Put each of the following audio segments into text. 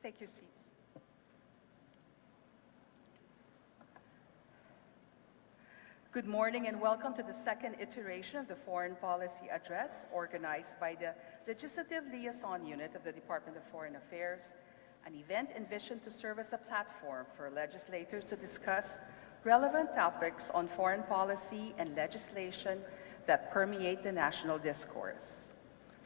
Please take your seats. Good morning and welcome to the second iteration of the Foreign Policy Address organized by the Legislative Liaison Unit of the Department of Foreign Affairs, an event envisioned to serve as a platform for legislators to discuss relevant topics on foreign policy and legislation that permeate the national discourse.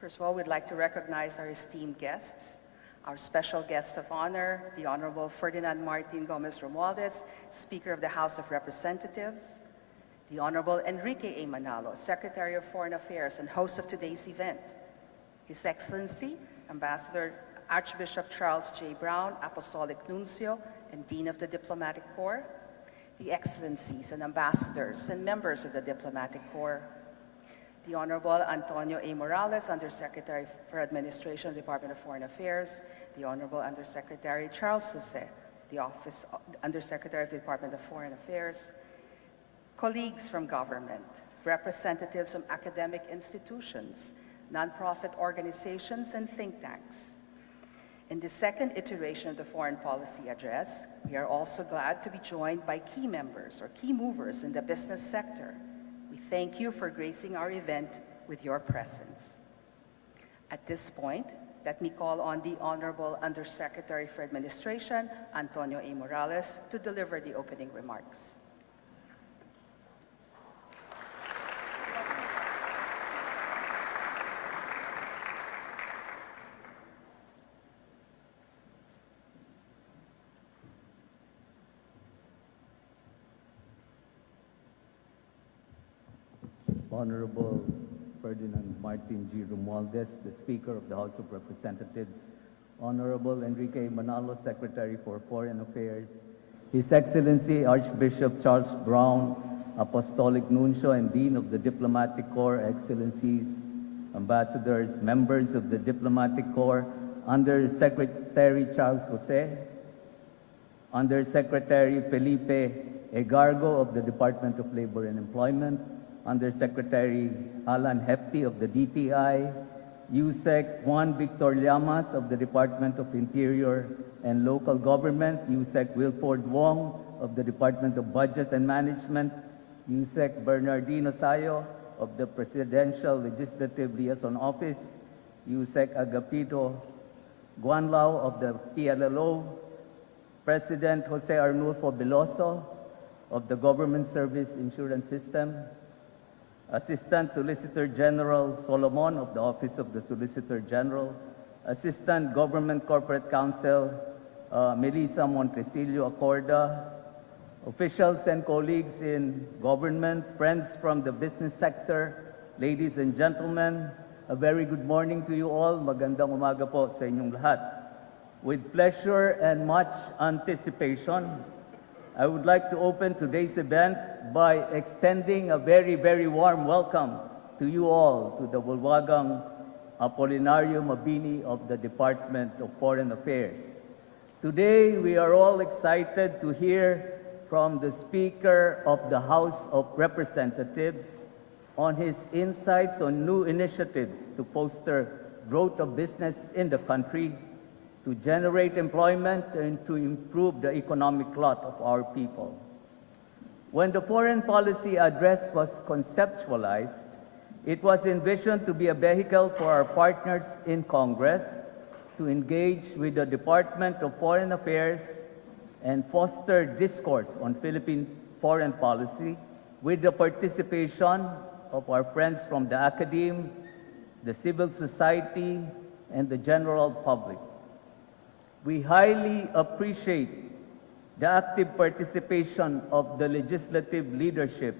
First of all, we'd like to recognize our esteemed guests. Our special guest of honor, the Honorable Ferdinand Martin Romualdez, Speaker of the House of Representatives, the Honorable Enrique A. Manalo, Secretary of Foreign Affairs and host of today's event, His Excellency, Ambassador Archbishop Charles J. Brown, Apostolic Nuncio and Dean of the Diplomatic Corps, the Excellencies and Ambassadors and members of the Diplomatic Corps, the Honorable Antonio A. Morales, Undersecretary for Administration of the Department of Foreign Affairs, the Honorable Undersecretary Charles Jose, the Undersecretary of the Department of Foreign Affairs, colleagues from government, representatives from academic institutions, nonprofit organizations, and think tanks. In the second iteration of the Foreign Policy Address, we are also glad to be joined by key members or key movers in the business sector. We thank you for gracing our event with your presence. At this point, let me call on the Honorable Undersecretary for Administration, Antonio A. Morales, to deliver the opening remarks. Honorable Ferdinand Martin G. Romualdez, the Speaker of the House of Representatives, Honorable Enrique Manalo, Secretary for Foreign Affairs, His Excellency Archbishop Charles Brown, Apostolic Nuncio and Dean of the Diplomatic Corps, Excellencies, Ambassadors, members of the Diplomatic Corps, Undersecretary Charles Jose, Undersecretary Felipe Egargo of the Department of Labor and Employment, Undersecretary Alan Hefty of the DTI, USEC Juan Victor Llamas of the Department of Interior and Local Government, USEC Wilford Wong of the Department of Budget and Management, USEC Bernardino Sayo of the Presidential Legislative Liaison Office, USEC Agapito Guanlao of the PLLO, President Jose Arnulfo Veloso of the Government Service Insurance System, Assistant Solicitor General Solomon of the Office of the Solicitor General, Assistant Government Corporate Counsel Melissa Montecillo Acorda, officials and colleagues in government, friends from the business sector, ladies and gentlemen, a very good morning to you all. Magandang umaga po sa inyong lahat. With pleasure and much anticipation, I would like to open today's event by extending a very, very warm welcome to you all to the Bulwagang Apolinario Mabini of the Department of Foreign Affairs. Today, we are all excited to hear from the Speaker of the House of Representatives on his insights on new initiatives to foster growth of business in the country, to generate employment and to improve the economic lot of our people. When the Foreign Policy Address was conceptualized, it was envisioned to be a vehicle for our partners in Congress to engage with the Department of Foreign Affairs and foster discourse on Philippine foreign policy with the participation of our friends from the academe, the civil society, and the general public. We highly appreciate the active participation of the legislative leadership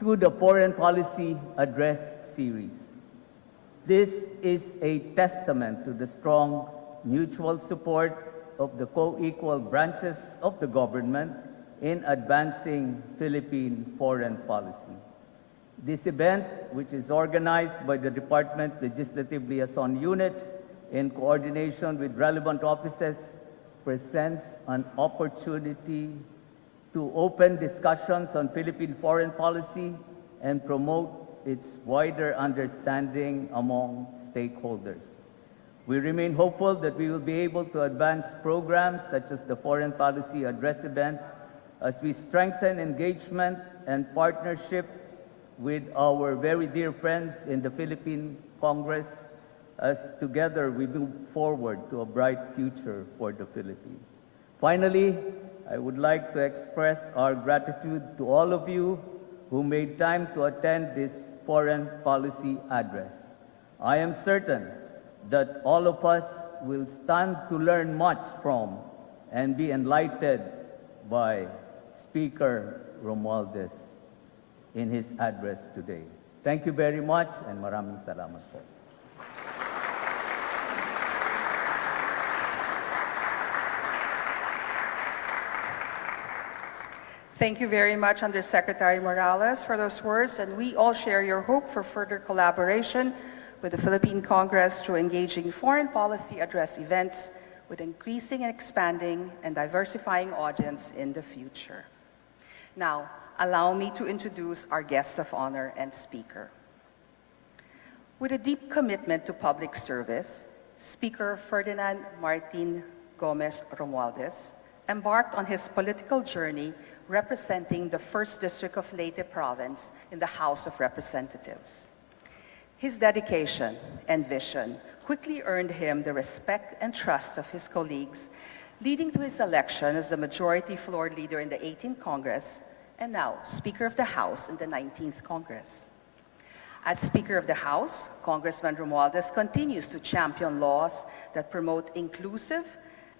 to the Foreign Policy Address series. This is a testament to the strong mutual support of the co-equal branches of the government in advancing Philippine foreign policy. This event, which is organized by the Department Legislative Liaison Unit in coordination with relevant offices, presents an opportunity to open discussions on Philippine foreign policy and promote its wider understanding among stakeholders. We remain hopeful that we will be able to advance programs such as the Foreign Policy Address event as we strengthen engagement and partnership with our very dear friends in the Philippine Congress, as together we move forward to a bright future for the Philippines. Finally, I would like to express our gratitude to all of you who made time to attend this foreign policy address. I am certain that all of us will stand to learn much from and be enlightened by Speaker Romualdez in his address today. Thank you very much and maraming salamat po. Thank you very much, Undersecretary Morales, for those words, and we all share your hope for further collaboration with the Philippine Congress through engaging foreign policy address events with increasing and expanding and diversifying audience in the future. Now, allow me to introduce our guest of honor and speaker. With a deep commitment to public service, Speaker Ferdinand Martin Gomez Romualdez embarked on his political journey representing the 1st District of Leyte Province in the House of Representatives. His dedication and vision quickly earned him the respect and trust of his colleagues, leading to his election as the Majority Floor Leader in the 18th Congress and now Speaker of the House in the 19th Congress. As Speaker of the House, Congressman Romualdez continues to champion laws that promote inclusive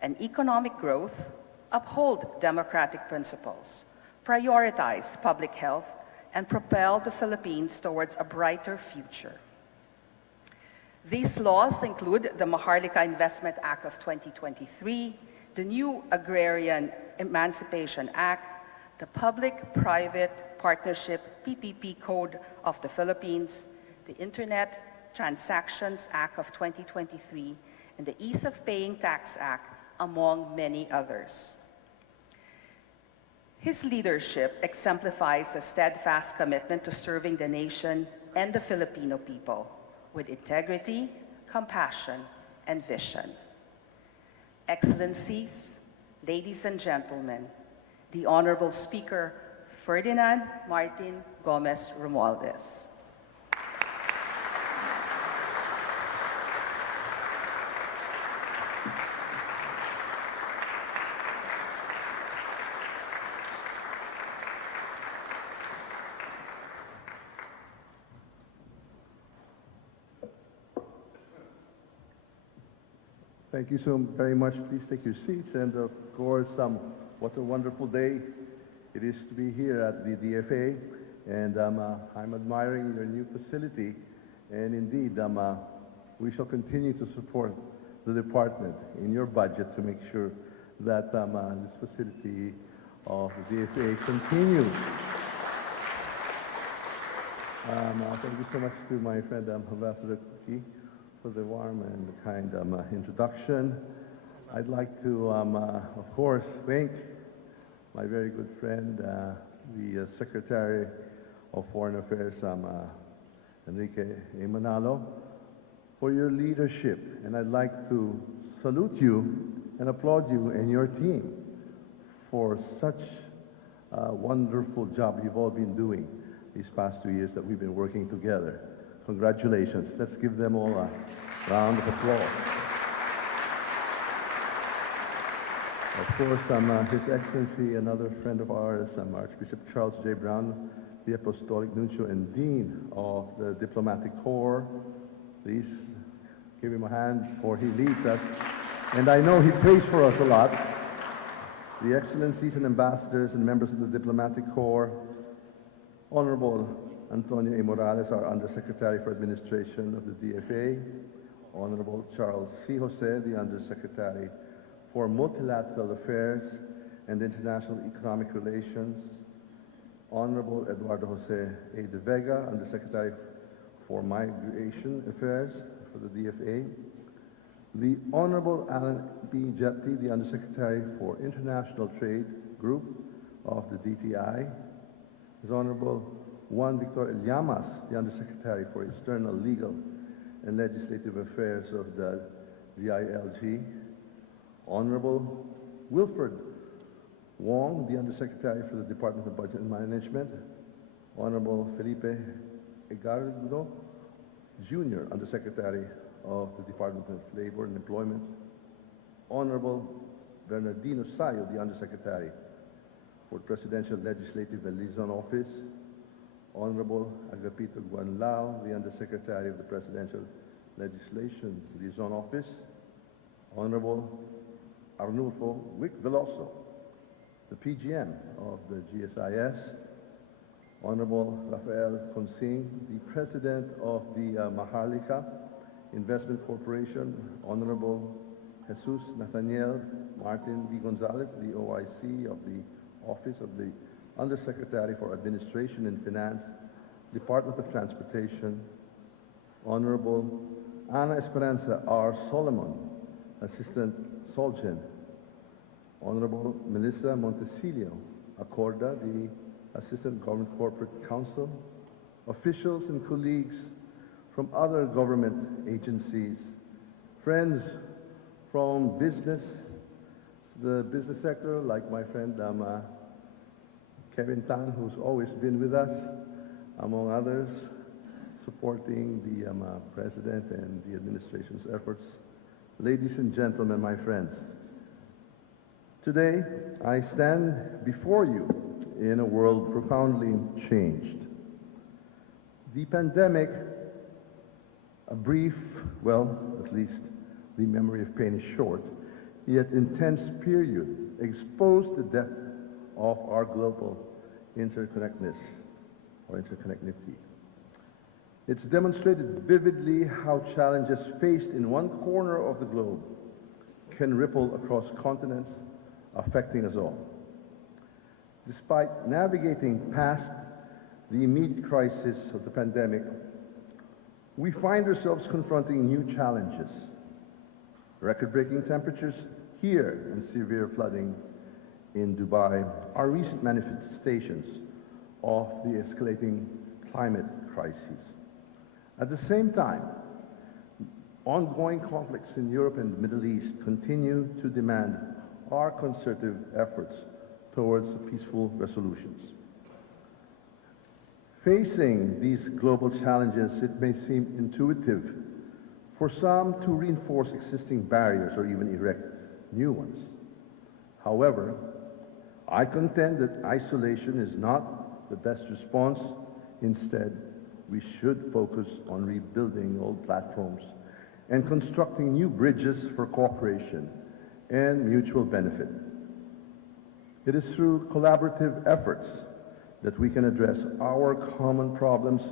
and economic growth, uphold democratic principles, prioritize public health, and propel the Philippines towards a brighter future. These laws include the Maharlika Investment Act of 2023, the new Agrarian Emancipation Act, the Public-Private Partnership PPP Code of the Philippines, the Internet Transactions Act of 2023, and the Ease of Paying Tax Act, among many others. His leadership exemplifies a steadfast commitment to serving the nation and the Filipino people with integrity, compassion, and vision. Excellencies, ladies and gentlemen, the Honorable Speaker Ferdinand Martin Gomez Romualdez. Thank you so very much. Please take your seats. And of course, what a wonderful day it is to be here at the DFA. And I'm admiring your new facility. And indeed, we shall continue to support the department in your budget to make sure that this facility of the DFA continues. Thank you so much to my friend Ambassador Kuki for the warm and kind introduction. I'd like to, of course, thank my very good friend, the Secretary of Foreign Affairs, Enrique A. Manalo, for your leadership. And I'd like to salute you and applaud you and your team for such a wonderful job you've all been doing these past 2 years that we've been working together. Congratulations. Let's give them all a round of applause. Of course, His Excellency, another friend of ours, Archbishop Charles J. Brown, the Apostolic Nuncio and Dean of the Diplomatic Corps. Please give him a hand, for he leads us. And I know he prays for us a lot. The Excellencies and Ambassadors and members of the Diplomatic Corps, Honorable Antonio A. Morales, our Undersecretary for Administration of the DFA, Honorable Charles C. Jose, the Undersecretary for Multilateral Affairs and International Economic Relations, Honorable Eduardo Jose A. de Vega, Undersecretary for Migration Affairs for the DFA, the Honorable Alan B. Jetty, the Undersecretary for International Trade Group of the DTI, His Honorable Juan Victor Llamas, the Undersecretary for External Legal and Legislative Affairs of the DILG, Honorable Wilfred Wong, the Undersecretary for the Department of Budget and Management, Honorable Felipe Egardo, Jr., Undersecretary of the Department of Labor and Employment, Honorable Bernardino Sayo, the Undersecretary for Presidential Legislative and Liaison Office, Honorable Agapito Guanlao, the Undersecretary of the Presidential Legislation Liaison Office, Honorable Arnulfo Wick Veloso, the PGM of the GSIS, Honorable Rafael Consing, the President of the Maharlika Investment Corporation, Honorable Jesus Nathaniel Martin V. Gonzalez, the OIC of the Office of the Undersecretary for Administration and Finance, Department of Transportation, Honorable Ana Esperanza R. Solomon, Assistant Solgen, Honorable Melissa Montecillo Acorda, the Assistant Government Corporate Counsel, officials and colleagues from other government agencies, friends from business, the business sector, like my friend Kevin Tan, who's always been with us, among others, supporting the President and the administration's efforts. Ladies and gentlemen, my friends, today I stand before you in a world profoundly changed. The pandemic, a brief, well, at least the memory of pain is short, yet intense period, exposed the depth of our global interconnectedness or interconnectivity. It's demonstrated vividly how challenges faced in one corner of the globe can ripple across continents, affecting us all. Despite navigating past the immediate crisis of the pandemic, we find ourselves confronting new challenges. Record-breaking temperatures here and severe flooding in Dubai are recent manifestations of the escalating climate crisis. At the same time, ongoing conflicts in Europe and the Middle East continue to demand our concerted efforts towards peaceful resolutions. Facing these global challenges, it may seem intuitive for some to reinforce existing barriers or even erect new ones. However, I contend that isolation is not the best response. Instead, we should focus on rebuilding old platforms and constructing new bridges for cooperation and mutual benefit. It is through collaborative efforts that we can address our common problems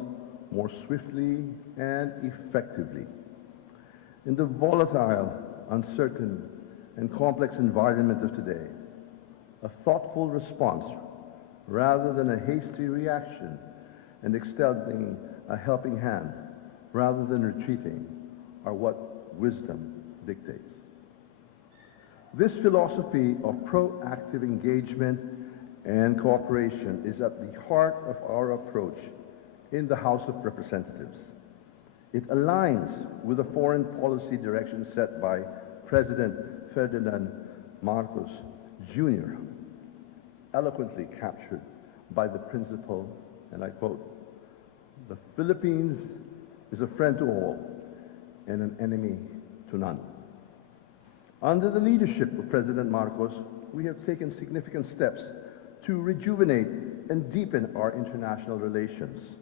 more swiftly and effectively. In the volatile, uncertain, and complex environment of today, a thoughtful response rather than a hasty reaction and extending a helping hand rather than retreating are what wisdom dictates. This philosophy of proactive engagement and cooperation is at the heart of our approach in the House of Representatives. It aligns with the foreign policy direction set by President Ferdinand Marcos Jr., eloquently captured by the principle, and I quote, "The Philippines is a friend to all and an enemy to none." Under the leadership of President Marcos, we have taken significant steps to rejuvenate and deepen our international relations.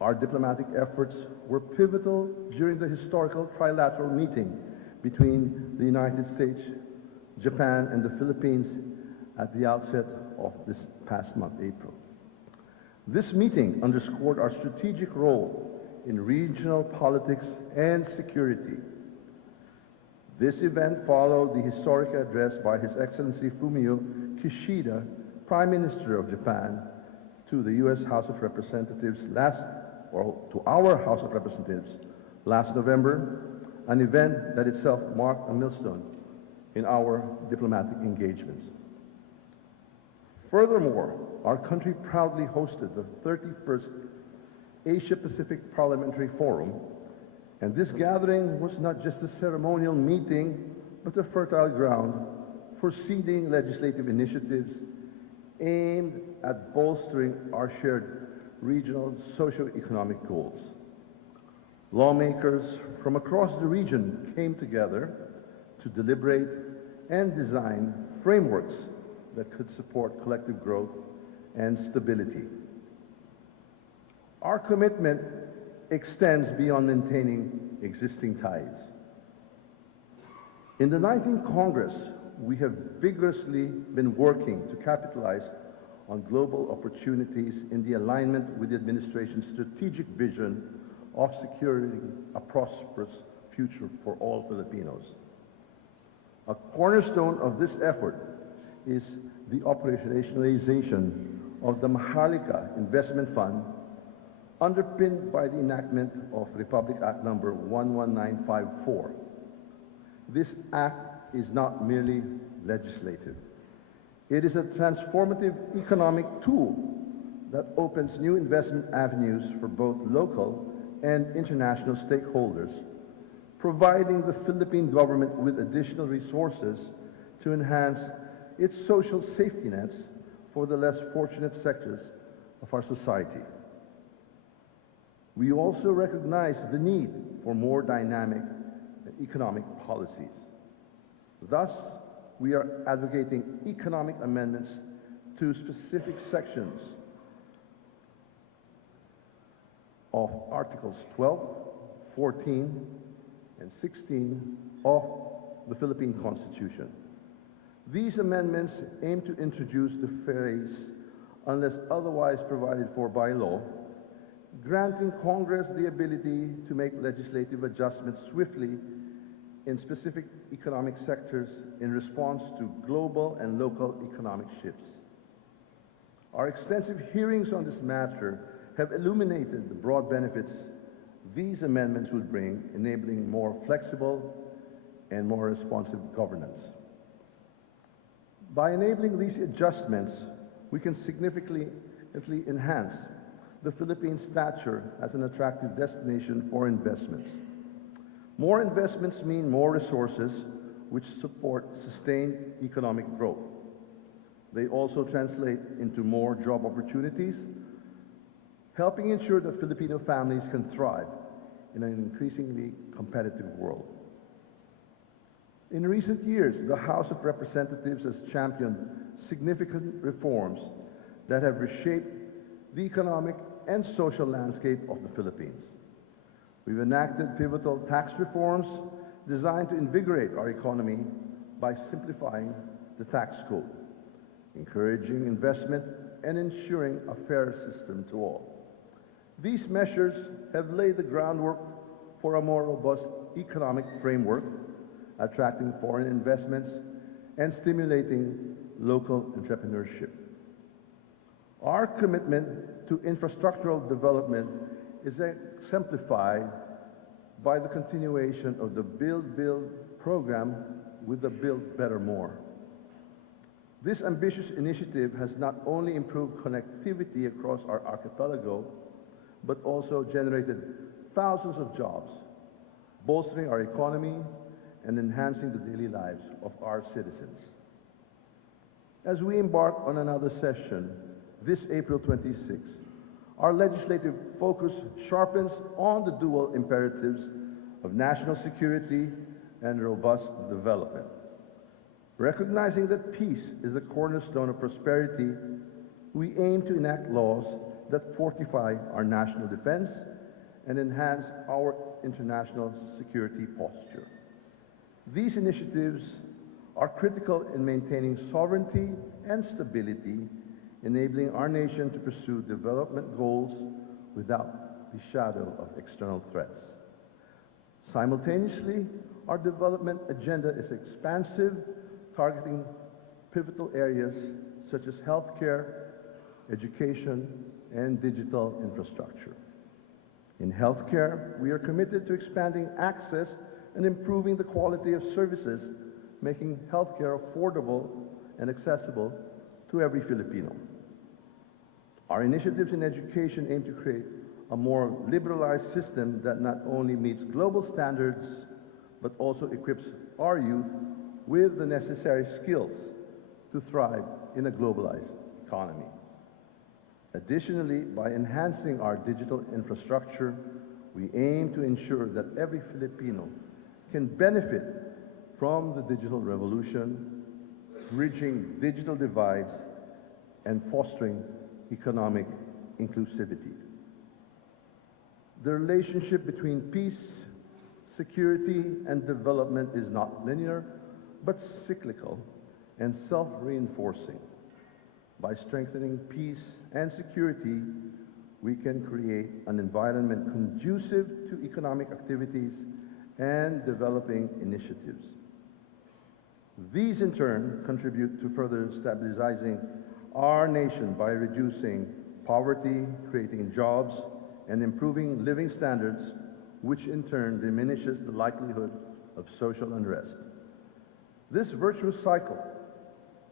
Our diplomatic efforts were pivotal during the historical trilateral meeting between the United States, Japan, and the Philippines at the outset of this past month, April. This meeting underscored our strategic role in regional politics and security. This event followed the historic address by His Excellency Fumio Kishida, Prime Minister of Japan, to the U.S. House of Representatives to our House of Representatives last November, an event that itself marked a milestone in our diplomatic engagements. Furthermore, our country proudly hosted the 31st Asia-Pacific Parliamentary Forum, and this gathering was not just a ceremonial meeting, but a fertile ground for seeding legislative initiatives aimed at bolstering our shared regional socio-economic goals. Lawmakers from across the region came together to deliberate and design frameworks that could support collective growth and stability. Our commitment extends beyond maintaining existing ties. In the 19th Congress, we have vigorously been working to capitalize on global opportunities in the alignment with the administration's strategic vision of securing a prosperous future for all Filipinos. A cornerstone of this effort is the operationalization of the Maharlika Investment Fund, underpinned by the enactment of Republic Act number 11954. This act is not merely legislative. It is a transformative economic tool that opens new investment avenues for both local and international stakeholders, providing the Philippine government with additional resources to enhance its social safety nets for the less fortunate sectors of our society. We also recognize the need for more dynamic economic policies. Thus, we are advocating economic amendments to specific sections of Articles 12, 14, and 16 of the Philippine Constitution. These amendments aim to introduce the phrase, unless otherwise provided for by law, granting Congress the ability to make legislative adjustments swiftly in specific economic sectors in response to global and local economic shifts. Our extensive hearings on this matter have illuminated the broad benefits these amendments would bring, enabling more flexible and more responsive governance. By enabling these adjustments, we can significantly enhance the Philippines' stature as an attractive destination for investments. More investments mean more resources, which support sustained economic growth. They also translate into more job opportunities, helping ensure that Filipino families can thrive in an increasingly competitive world. In recent years, the House of Representatives has championed significant reforms that have reshaped the economic and social landscape of the Philippines. We've enacted pivotal tax reforms designed to invigorate our economy by simplifying the tax code, encouraging investment, and ensuring a fair system to all. These measures have laid the groundwork for a more robust economic framework, attracting foreign investments and stimulating local entrepreneurship. Our commitment to infrastructural development is exemplified by the continuation of the Build program with the Build Better More. This ambitious initiative has not only improved connectivity across our archipelago, but also generated thousands of jobs, bolstering our economy and enhancing the daily lives of our citizens. As we embark on another session this April 26, our legislative focus sharpens on the dual imperatives of national security and robust development. Recognizing that peace is the cornerstone of prosperity, we aim to enact laws that fortify our national defense and enhance our international security posture. These initiatives are critical in maintaining sovereignty and stability, enabling our nation to pursue development goals without the shadow of external threats. Simultaneously, our development agenda is expansive, targeting pivotal areas such as healthcare, education, and digital infrastructure. In healthcare, we are committed to expanding access and improving the quality of services, making healthcare affordable and accessible to every Filipino. Our initiatives in education aim to create a more liberalized system that not only meets global standards, but also equips our youth with the necessary skills to thrive in a globalized economy. Additionally, by enhancing our digital infrastructure, we aim to ensure that every Filipino can benefit from the digital revolution, bridging digital divides and fostering economic inclusivity. The relationship between peace, security, and development is not linear, but cyclical and self-reinforcing. By strengthening peace and security, we can create an environment conducive to economic activities and developing initiatives. These, in turn, contribute to further stabilizing our nation by reducing poverty, creating jobs, and improving living standards, which in turn diminishes the likelihood of social unrest. This virtuous cycle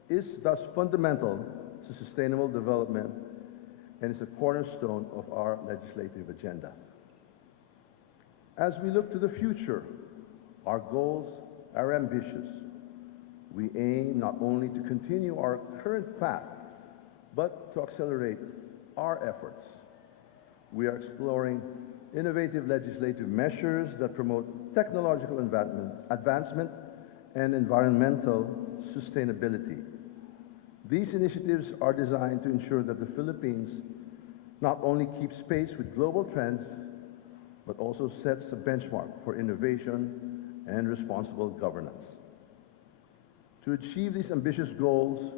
is thus fundamental to sustainable development and is a cornerstone of our legislative agenda. As we look to the future, our goals are ambitious. We aim not only to continue our current path, but to accelerate our efforts. We are exploring innovative legislative measures that promote technological advancement and environmental sustainability. These initiatives are designed to ensure that the Philippines not only keeps pace with global trends, but also sets a benchmark for innovation and responsible governance. To achieve these ambitious goals,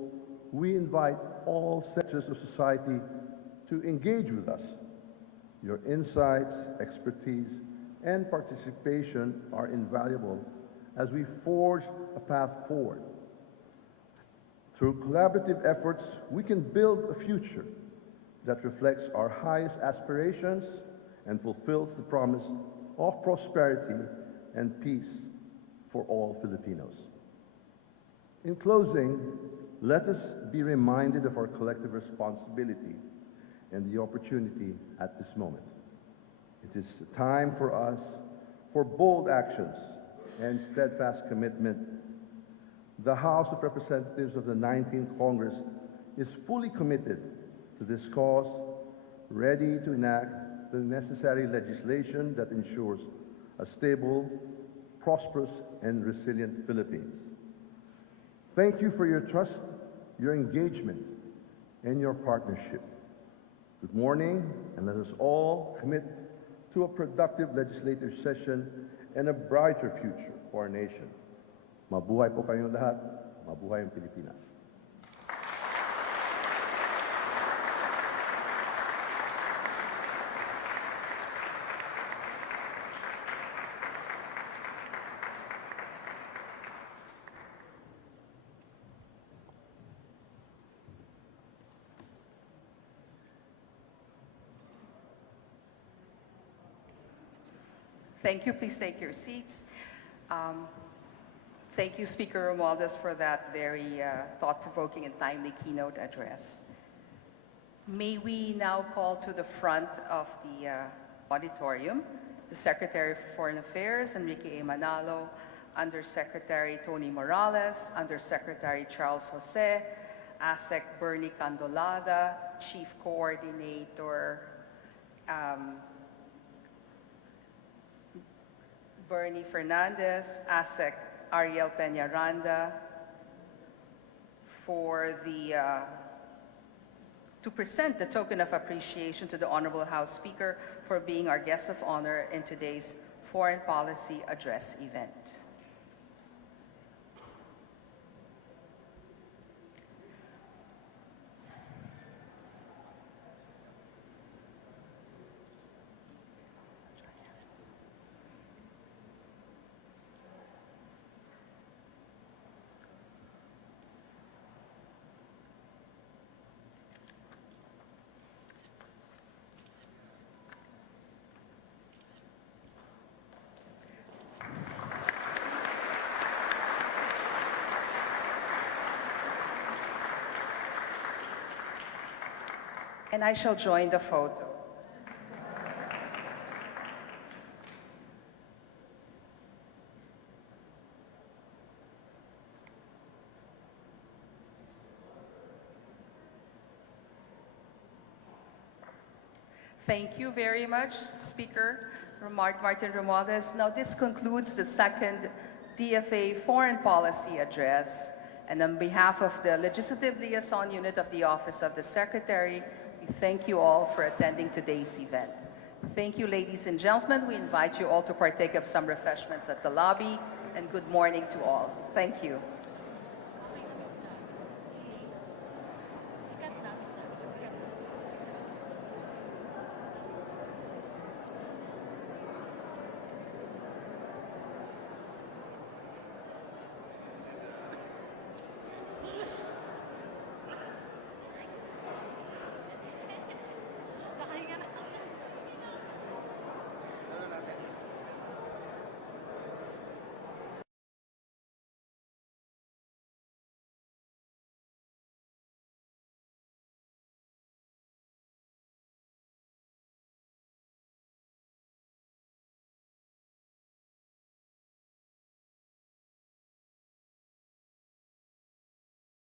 we invite all sectors of society to engage with us. Your insights, expertise, and participation are invaluable as we forge a path forward. Through collaborative efforts, we can build a future that reflects our highest aspirations and fulfills the promise of prosperity and peace for all Filipinos. In closing, let us be reminded of our collective responsibility and the opportunity at this moment. It is time for us for bold actions and steadfast commitment. The House of Representatives of the 19th Congress is fully committed to this cause, ready to enact the necessary legislation that ensures a stable, prosperous, and resilient Philippines. Thank you for your trust, your engagement, and your partnership. Good morning, and let us all commit to a productive legislative session and a brighter future for our nation. Mabuhay po kayong lahat. Mabuhay ang Pilipinas. Thank you. Please take your seats. Thank you, Speaker Romualdez, for that very thought-provoking and timely keynote address. May we now call to the front of the auditorium the Secretary for Foreign Affairs, Enrique A. Manalo, Undersecretary Tony Morales, Undersecretary Charles Jose, ASEC Bernie Candolada, Chief Coordinator Bernie Fernandez, ASEC Ariel Peñaranda, to present the token of appreciation to the Honorable House Speaker for being our guest of honor in today's Foreign Policy Address event. and I shall join the photo. Thank you very much, Speaker Martin Romualdez. Now, this concludes the second DFA Foreign Policy Address. And on behalf of the Legislative Liaison Unit of the Office of the Secretary, we thank you all for attending today's event. Thank you, ladies and gentlemen. We invite you all to partake of some refreshments at the lobby, and good morning to all. Thank you.